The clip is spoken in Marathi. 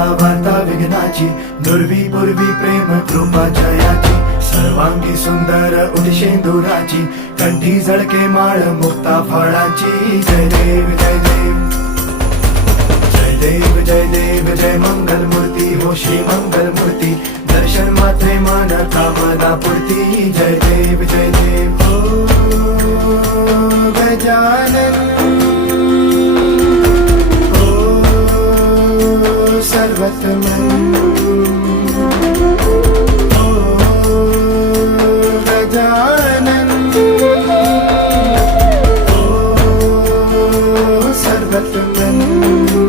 आता वार्ता विघ्नाची, दुर्वी पूर्वी प्रेम कृपा जयाची, सर्वांगी सुंदर उदिशेंदुराची, कंठी झळके माळ मुक्ता फळाची. जय देव जय देव जय देव जय देव जय मंगल मूर्ती हो श्री मंगल मूर्ती, दर्शन मात्रे मन कामना पूर्ती. जय देव जय देव हो गजानन हो सर्वतमन हो गजानन हो सर्वतमन.